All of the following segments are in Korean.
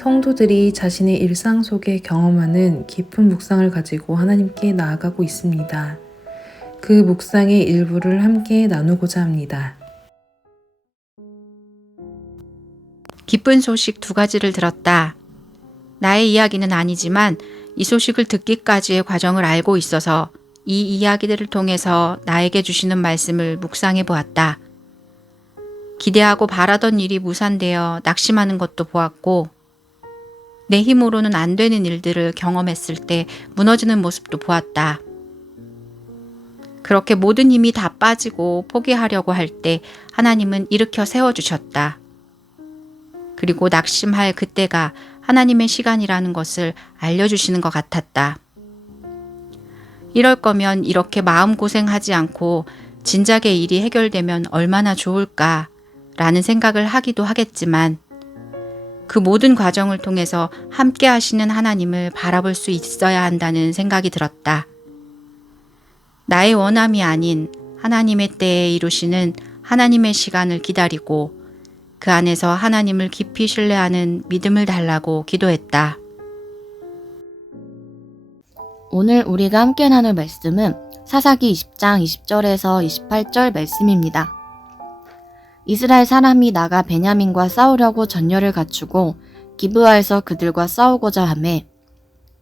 성도들이 자신의 일상 속에 경험하는 깊은 묵상을 가지고 하나님께 나아가고 있습니다. 그 묵상의 일부를 함께 나누고자 합니다. 기쁜 소식 2가지를 들었다. 나의 이야기는 아니지만 이 소식을 듣기까지의 과정을 알고 있어서 이 이야기들을 통해서 나에게 주시는 말씀을 묵상해 보았다. 기대하고 바라던 일이 무산되어 낙심하는 것도 보았고, 내 힘으로는 안 되는 일들을 경험했을 때 무너지는 모습도 보았다. 그렇게 모든 힘이 다 빠지고 포기하려고 할 때 하나님은 일으켜 세워주셨다. 그리고 낙심할 그때가 하나님의 시간이라는 것을 알려주시는 것 같았다. 이럴 거면 이렇게 마음고생하지 않고 진작에 일이 해결되면 얼마나 좋을까 라는 생각을 하기도 하겠지만, 그 모든 과정을 통해서 함께 하시는 하나님을 바라볼 수 있어야 한다는 생각이 들었다. 나의 원함이 아닌 하나님의 때에 이루시는 하나님의 시간을 기다리고 그 안에서 하나님을 깊이 신뢰하는 믿음을 달라고 기도했다. 오늘 우리가 함께 나눌 말씀은 사사기 20장 20절에서 28절 말씀입니다. 이스라엘 사람이 나가 베냐민과 싸우려고 전열을 갖추고 기브아에서 그들과 싸우고자 하매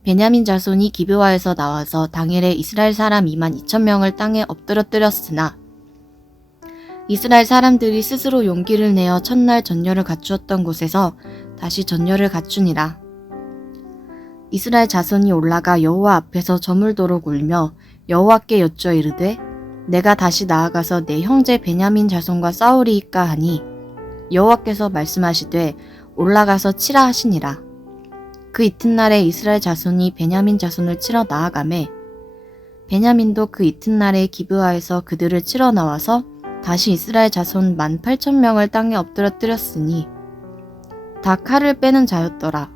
베냐민 자손이 기브아에서 나와서 당일에 이스라엘 사람 22,000명을 땅에 엎드러뜨렸으나 이스라엘 사람들이 스스로 용기를 내어 첫날 전열을 갖추었던 곳에서 다시 전열을 갖추니라. 이스라엘 자손이 올라가 여호와 앞에서 저물도록 울며 여호와께 여쭈어 이르되 내가 다시 나아가서 내 형제 베냐민 자손과 싸우리이까 하니 여호와께서 말씀하시되 올라가서 치라 하시니라. 그 이튿날에 이스라엘 자손이 베냐민 자손을 치러 나아가매 베냐민도 그 이튿날에 기브아에서 그들을 치러 나와서 다시 이스라엘 자손 18,000명을 땅에 엎드러뜨렸으니 다 칼을 빼는 자였더라.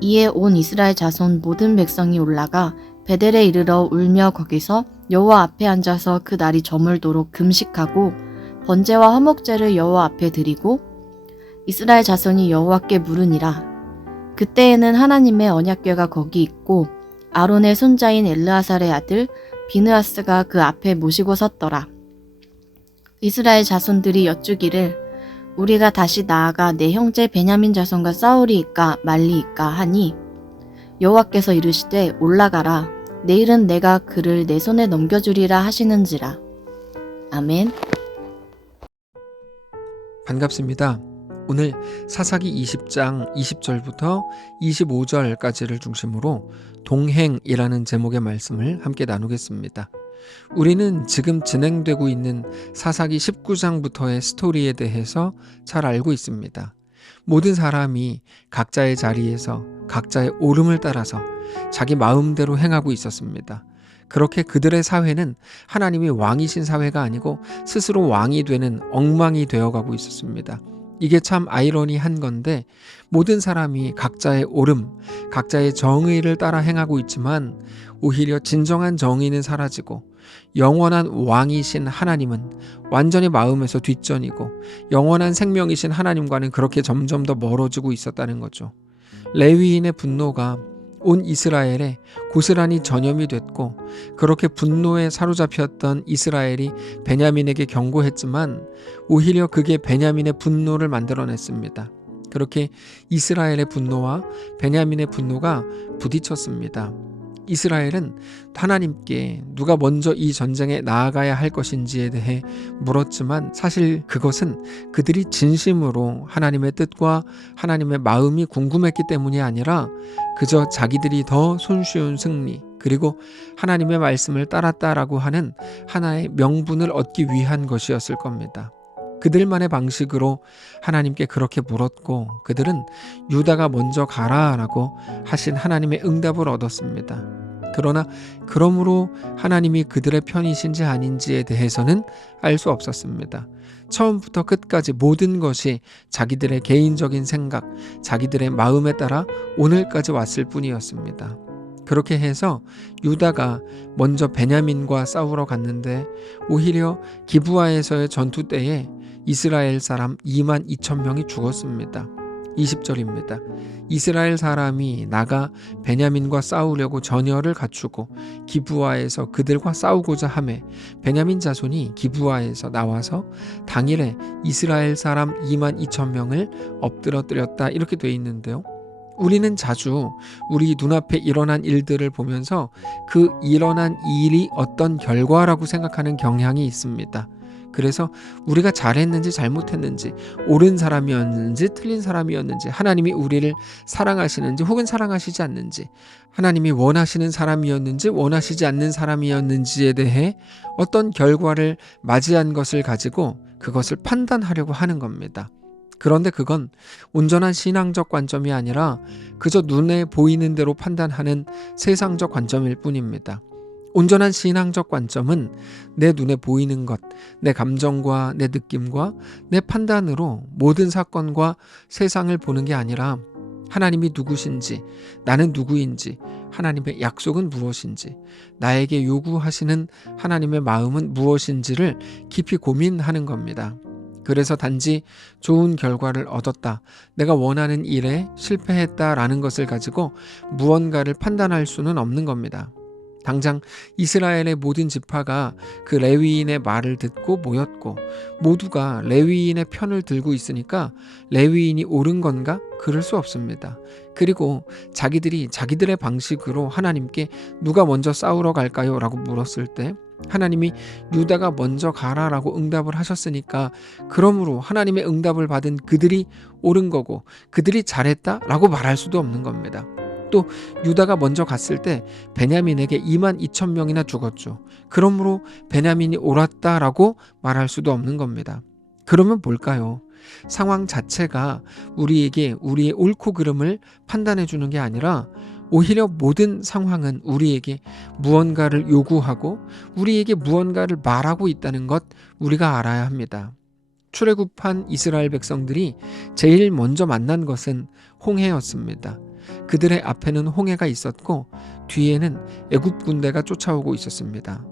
이에 온 이스라엘 자손 모든 백성이 올라가 베델에 이르러 울며 거기서 여호와 앞에 앉아서 그 날이 저물도록 금식하고 번제와 화목제를 여호와 앞에 드리고 이스라엘 자손이 여호와께 물으니라. 그때에는 하나님의 언약궤가 거기 있고 아론의 손자인 엘르아살의 아들 비느하스가 그 앞에 모시고 섰더라. 이스라엘 자손들이 여쭈기를 우리가 다시 나아가 내 형제 베냐민 자손과 싸우리이까 말리이까 하니 여호와께서 이르시되 올라가라. 내일은 내가 그를 내 손에 넘겨주리라 하시는지라. 아멘. 반갑습니다. 오늘 사사기 20장 20절부터 25절까지를 중심으로 동행이라는 제목의 말씀을 함께 나누겠습니다. 우리는 지금 진행되고 있는 사사기 19장부터의 스토리에 대해서 잘 알고 있습니다. 모든 사람이 각자의 자리에서 각자의 오름을 따라서 자기 마음대로 행하고 있었습니다. 그렇게 그들의 사회는 하나님이 왕이신 사회가 아니고 스스로 왕이 되는 엉망이 되어가고 있었습니다. 이게 참 아이러니한 건데 모든 사람이 각자의 오름, 각자의 정의를 따라 행하고 있지만 오히려 진정한 정의는 사라지고 영원한 왕이신 하나님은 완전히 마음에서 뒷전이고 영원한 생명이신 하나님과는 그렇게 점점 더 멀어지고 있었다는 거죠. 레위인의 분노가 온 이스라엘에 고스란히 전염이 됐고 그렇게 분노에 사로잡혔던 이스라엘이 베냐민에게 경고했지만 오히려 그게 베냐민의 분노를 만들어냈습니다. 그렇게 이스라엘의 분노와 베냐민의 분노가 부딪혔습니다. 이스라엘은 하나님께 누가 먼저 이 전쟁에 나아가야 할 것인지에 대해 물었지만 사실 그것은 그들이 진심으로 하나님의 뜻과 하나님의 마음이 궁금했기 때문이 아니라 그저 자기들이 더 손쉬운 승리 그리고 하나님의 말씀을 따랐다라고 하는 하나의 명분을 얻기 위한 것이었을 겁니다. 그들만의 방식으로 하나님께 그렇게 물었고 그들은 유다가 먼저 가라라고 하신 하나님의 응답을 얻었습니다. 그러나 그러므로 하나님이 그들의 편이신지 아닌지에 대해서는 알 수 없었습니다. 처음부터 끝까지 모든 것이 자기들의 개인적인 생각, 자기들의 마음에 따라 오늘까지 왔을 뿐이었습니다. 그렇게 해서 유다가 먼저 베냐민과 싸우러 갔는데 오히려 기브아에서의 전투 때에 이스라엘 사람 22,000명이 죽었습니다. 20절입니다. 이스라엘 사람이 나가 베냐민과 싸우려고 전열을 갖추고 기브아에서 그들과 싸우고자 하매 베냐민 자손이 기브아에서 나와서 당일에 이스라엘 사람 22,000명을 엎드러뜨렸다, 이렇게 돼 있는데요. 우리는 자주 우리 눈앞에 일어난 일들을 보면서 그 일어난 일이 어떤 결과라고 생각하는 경향이 있습니다. 그래서 우리가 잘했는지 잘못했는지, 옳은 사람이었는지 틀린 사람이었는지, 하나님이 우리를 사랑하시는지 혹은 사랑하시지 않는지, 하나님이 원하시는 사람이었는지 원하시지 않는 사람이었는지에 대해 어떤 결과를 맞이한 것을 가지고 그것을 판단하려고 하는 겁니다. 그런데 그건 온전한 신앙적 관점이 아니라 그저 눈에 보이는 대로 판단하는 세상적 관점일 뿐입니다. 온전한 신앙적 관점은 내 눈에 보이는 것, 내 감정과 내 느낌과 내 판단으로 모든 사건과 세상을 보는 게 아니라 하나님이 누구신지, 나는 누구인지, 하나님의 약속은 무엇인지, 나에게 요구하시는 하나님의 마음은 무엇인지를 깊이 고민하는 겁니다. 그래서 단지 좋은 결과를 얻었다, 내가 원하는 일에 실패했다라는 것을 가지고 무언가를 판단할 수는 없는 겁니다. 당장 이스라엘의 모든 지파가 그 레위인의 말을 듣고 모였고 모두가 레위인의 편을 들고 있으니까 레위인이 옳은 건가? 그럴 수 없습니다. 그리고 자기들이 자기들의 방식으로 하나님께 누가 먼저 싸우러 갈까요? 라고 물었을 때 하나님이 유다가 먼저 가라라고 응답을 하셨으니까 그러므로 하나님의 응답을 받은 그들이 옳은 거고 그들이 잘했다라고 말할 수도 없는 겁니다. 또 유다가 먼저 갔을 때 베냐민에게 22,000명이나 죽었죠. 그러므로 베냐민이 옳았다라고 말할 수도 없는 겁니다. 그러면 뭘까요? 상황 자체가 우리에게 우리의 옳고 그름을 판단해 주는 게 아니라 오히려 모든 상황은 우리에게 무언가를 요구하고 우리에게 무언가를 말하고 있다는 것 우리가 알아야 합니다. 출애굽한 이스라엘 백성들이 제일 먼저 만난 것은 홍해였습니다. 그들의 앞에는 홍해가 있었고 뒤에는 애굽 군대가 쫓아오고 있었습니다.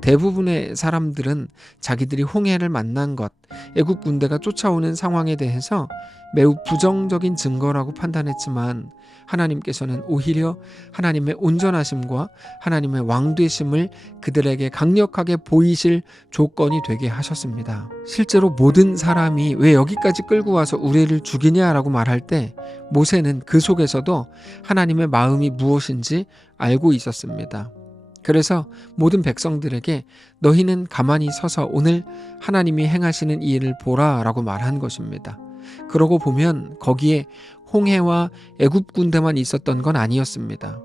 대부분의 사람들은 자기들이 홍해를 만난 것, 애굽 군대가 쫓아오는 상황에 대해서 매우 부정적인 증거라고 판단했지만 하나님께서는 오히려 하나님의 온전하심과 하나님의 왕되심을 그들에게 강력하게 보이실 조건이 되게 하셨습니다. 실제로 모든 사람이 왜 여기까지 끌고 와서 우리를 죽이냐라고 말할 때 모세는 그 속에서도 하나님의 마음이 무엇인지 알고 있었습니다. 그래서 모든 백성들에게 너희는 가만히 서서 오늘 하나님이 행하시는 이 일을 보라 라고 말한 것입니다. 그러고 보면 거기에 홍해와 애굽 군대만 있었던 건 아니었습니다.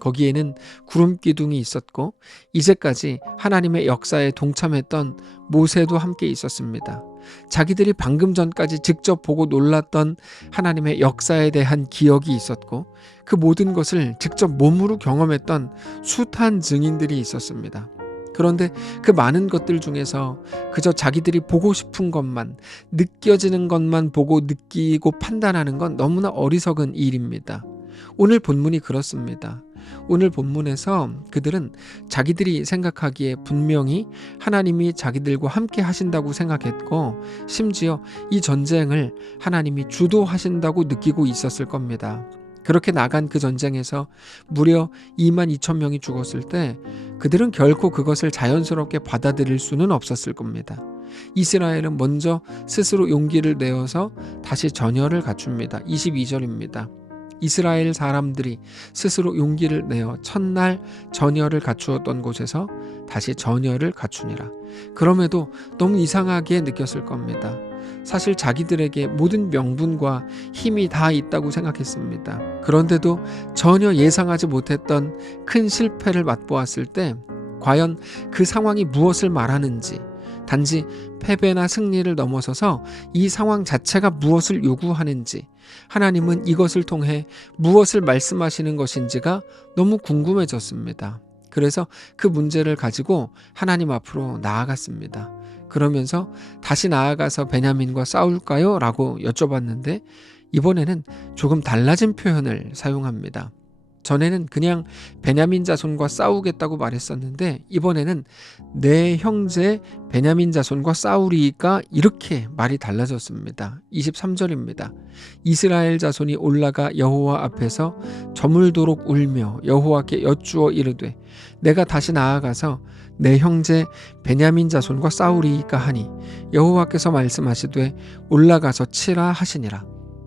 거기에는 구름 기둥이 있었고 이제까지 하나님의 역사에 동참했던 모세도 함께 있었습니다. 자기들이 방금 전까지 직접 보고 놀랐던 하나님의 역사에 대한 기억이 있었고 그 모든 것을 직접 몸으로 경험했던 숱한 증인들이 있었습니다. 그런데 그 많은 것들 중에서 그저 자기들이 보고 싶은 것만, 느껴지는 것만 보고 느끼고 판단하는 건 너무나 어리석은 일입니다. 오늘 본문이 그렇습니다. 오늘 본문에서 그들은 자기들이 생각하기에 분명히 하나님이 자기들과 함께 하신다고 생각했고 심지어 이 전쟁을 하나님이 주도하신다고 느끼고 있었을 겁니다. 그렇게 나간 그 전쟁에서 무려 22,000명이 죽었을 때 그들은 결코 그것을 자연스럽게 받아들일 수는 없었을 겁니다. 이스라엘은 먼저 스스로 용기를 내어서 다시 전열을 갖춥니다. 22절입니다. 이스라엘 사람들이 스스로 용기를 내어 첫날 전열을 갖추었던 곳에서 다시 전열을 갖추니라. 그럼에도 너무 이상하게 느꼈을 겁니다. 사실 자기들에게 모든 명분과 힘이 다 있다고 생각했습니다. 그런데도 전혀 예상하지 못했던 큰 실패를 맛보았을 때 과연 그 상황이 무엇을 말하는지, 단지 패배나 승리를 넘어서서 이 상황 자체가 무엇을 요구하는지, 하나님은 이것을 통해 무엇을 말씀하시는 것인지가 너무 궁금해졌습니다. 그래서 그 문제를 가지고 하나님 앞으로 나아갔습니다. 그러면서 다시 나아가서 베냐민과 싸울까요? 라고 여쭤봤는데 이번에는 조금 달라진 표현을 사용합니다. 전에는 그냥 베냐민 자손과 싸우겠다고 말했었는데 이번에는 내 형제 베냐민 자손과 싸우리까 이렇게 말이 달라졌습니다. 23절입니다. 이스라엘 자손이 올라가 여호와 앞에서 저물도록 울며 여호와께 여쭈어 이르되 내가 다시 나아가서 내 형제 베냐민 자손과 싸우리까 하니 여호와께서 말씀하시되 올라가서 치라 하시니라.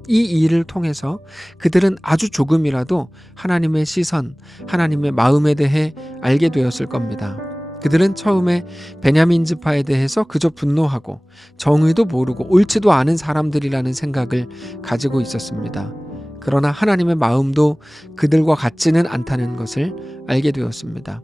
이 일을 통해서 그들은 아주 조금이라도 하나님의 시선, 하나님의 마음에 대해 알게 되었을 겁니다. 그들은 처음에 베냐민 지파에 대해서 그저 분노하고 정의도 모르고 옳지도 않은 사람들이라는 생각을 가지고 있었습니다. 그러나 하나님의 마음도 그들과 같지는 않다는 것을 알게 되었습니다.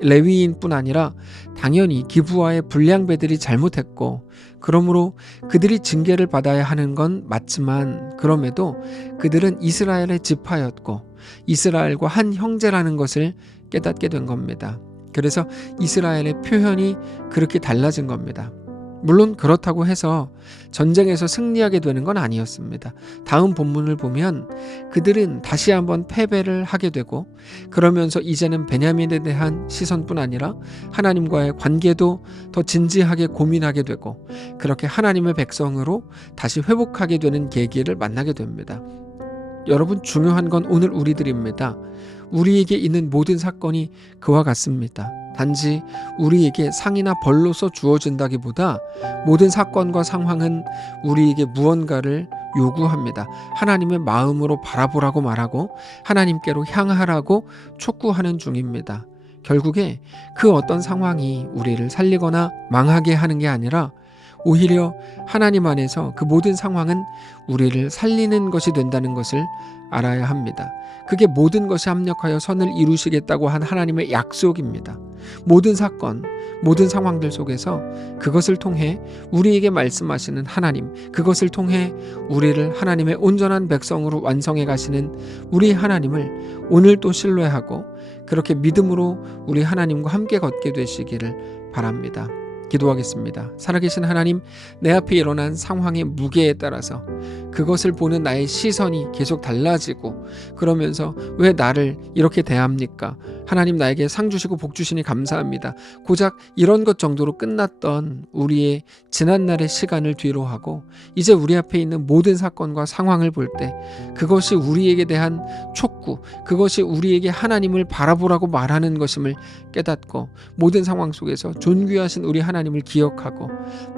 레위인뿐 아니라 당연히 기브아의 불량배들이 잘못했고 그러므로 그들이 징계를 받아야 하는 건 맞지만 그럼에도 그들은 이스라엘의 지파였고 이스라엘과 한 형제라는 것을 깨닫게 된 겁니다. 그래서 이스라엘의 표현이 그렇게 달라진 겁니다. 물론 그렇다고 해서 전쟁에서 승리하게 되는 건 아니었습니다. 다음 본문을 보면 그들은 다시 한번 패배를 하게 되고 그러면서 이제는 베냐민에 대한 시선뿐 아니라 하나님과의 관계도 더 진지하게 고민하게 되고 그렇게 하나님의 백성으로 다시 회복하게 되는 계기를 만나게 됩니다. 여러분, 중요한 건 오늘 우리들입니다. 우리에게 있는 모든 사건이 그와 같습니다. 단지 우리에게 상이나 벌로서 주어진다기보다 모든 사건과 상황은 우리에게 무언가를 요구합니다. 하나님의 마음으로 바라보라고 말하고 하나님께로 향하라고 촉구하는 중입니다. 결국에 그 어떤 상황이 우리를 살리거나 망하게 하는 게 아니라 오히려 하나님 안에서 그 모든 상황은 우리를 살리는 것이 된다는 것을 알아야 합니다. 그게 모든 것이 합력하여 선을 이루시겠다고 한 하나님의 약속입니다. 모든 사건, 모든 상황들 속에서 그것을 통해 우리에게 말씀하시는 하나님, 그것을 통해 우리를 하나님의 온전한 백성으로 완성해 가시는 우리 하나님을 오늘 또 신뢰하고 그렇게 믿음으로 우리 하나님과 함께 걷게 되시기를 바랍니다. 기도하겠습니다. 살아계신 하나님, 내 앞에 일어난 상황의 무게에 따라서 그것을 보는 나의 시선이 계속 달라지고 그러면서 왜 나를 이렇게 대합니까? 하나님, 나에게 상 주시고 복 주시니 감사합니다. 고작 이런 것 정도로 끝났던 우리의 지난날의 시간을 뒤로 하고 이제 우리 앞에 있는 모든 사건과 상황을 볼 때 그것이 우리에게 대한 촉구, 그것이 우리에게 하나님을 바라보라고 말하는 것임을 깨닫고 모든 상황 속에서 존귀하신 우리 하나님을 기억하고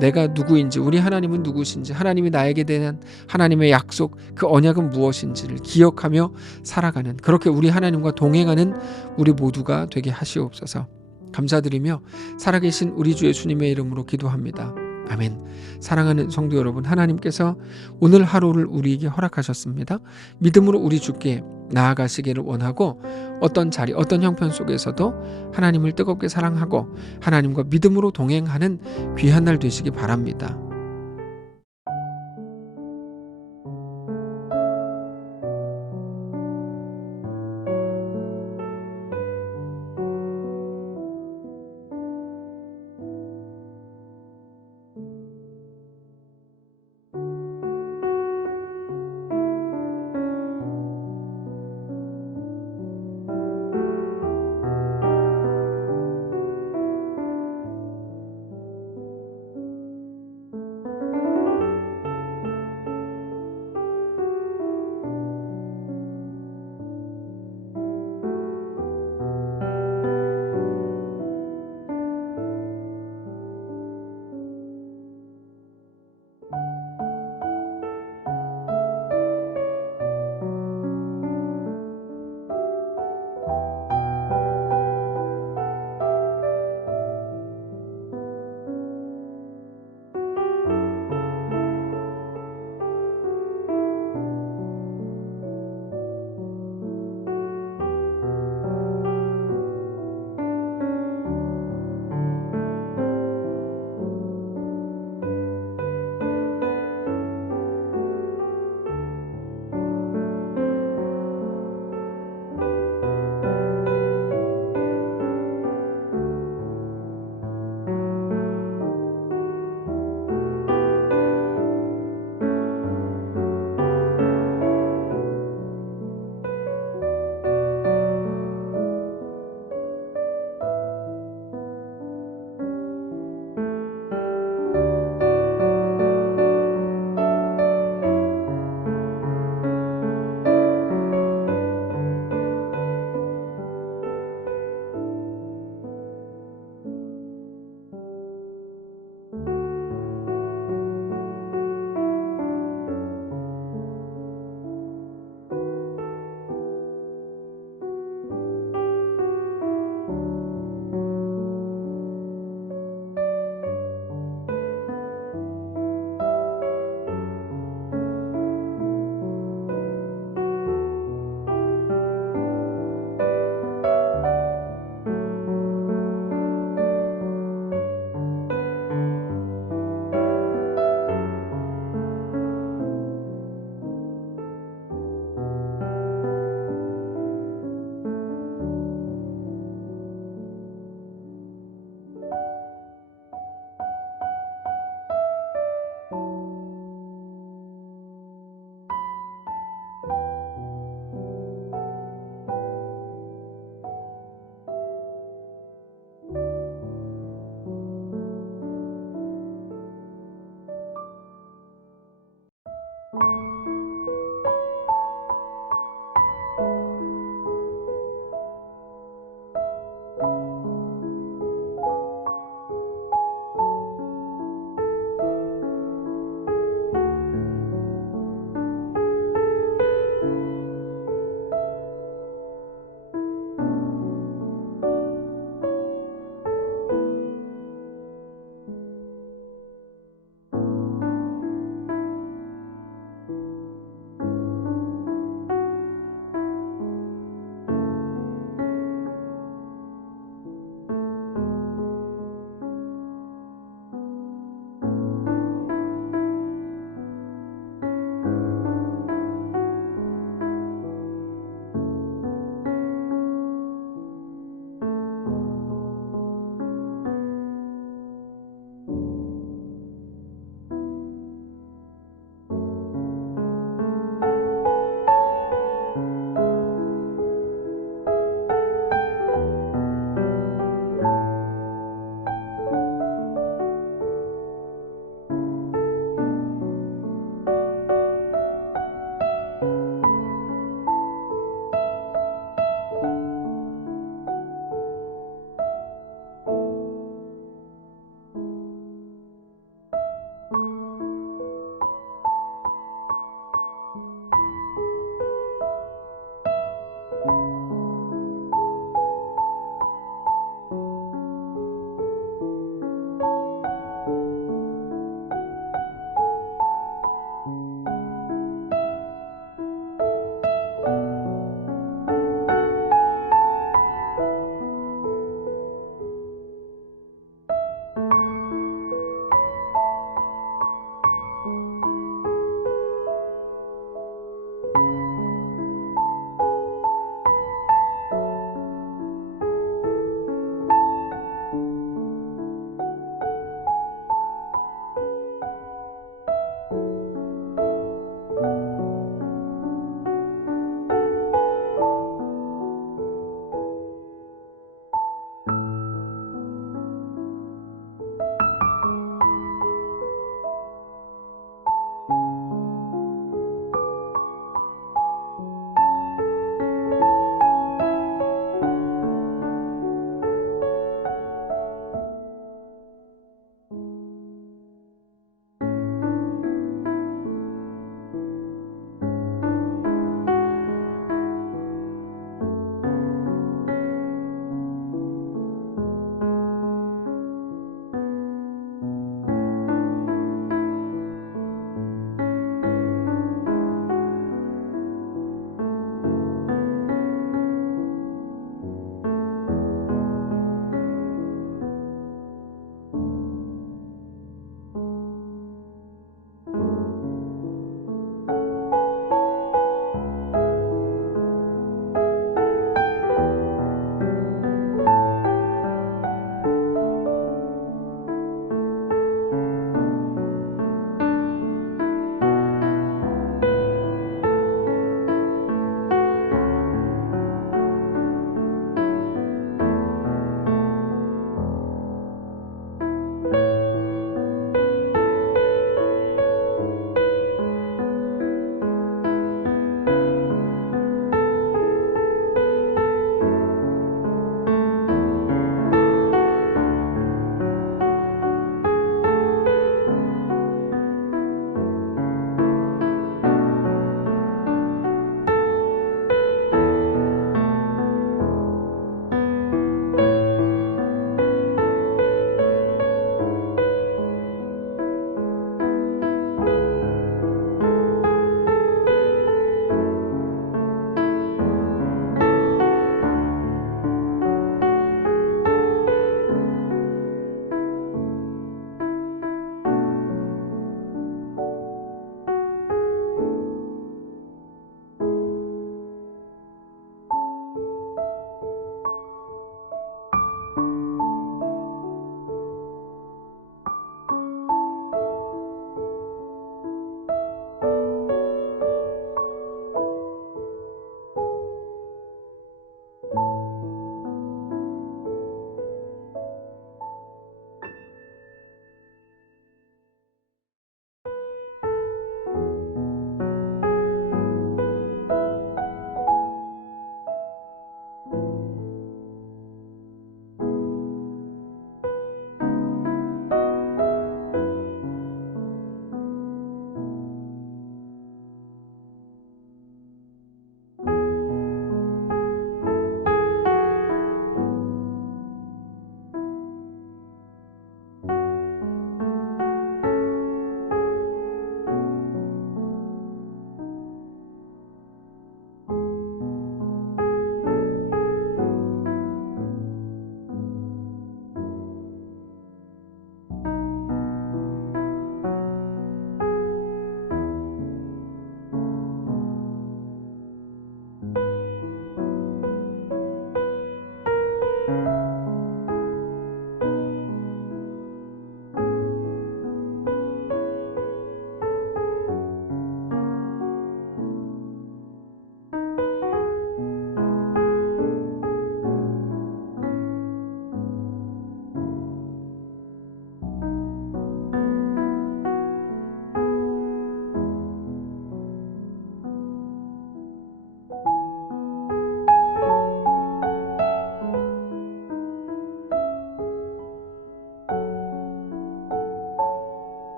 내가 누구인지, 우리 하나님은 누구신지, 하나님이 나에게 대한 하나님의 약속, 그 언약은 무엇인지를 기억하며 살아가는, 그렇게 우리 하나님과 동행하는 우리 모두가 되게 하시옵소서. 감사드리며 살아계신 우리 주 예수님의 이름으로 기도합니다. 아멘. 사랑하는 성도 여러분, 하나님께서 오늘 하루를 우리에게 허락하셨습니다. 믿음으로 우리 주께 나아가시기를 원하고 어떤 자리, 어떤 형편 속에서도 하나님을 뜨겁게 사랑하고 하나님과 믿음으로 동행하는 귀한 날 되시기 바랍니다.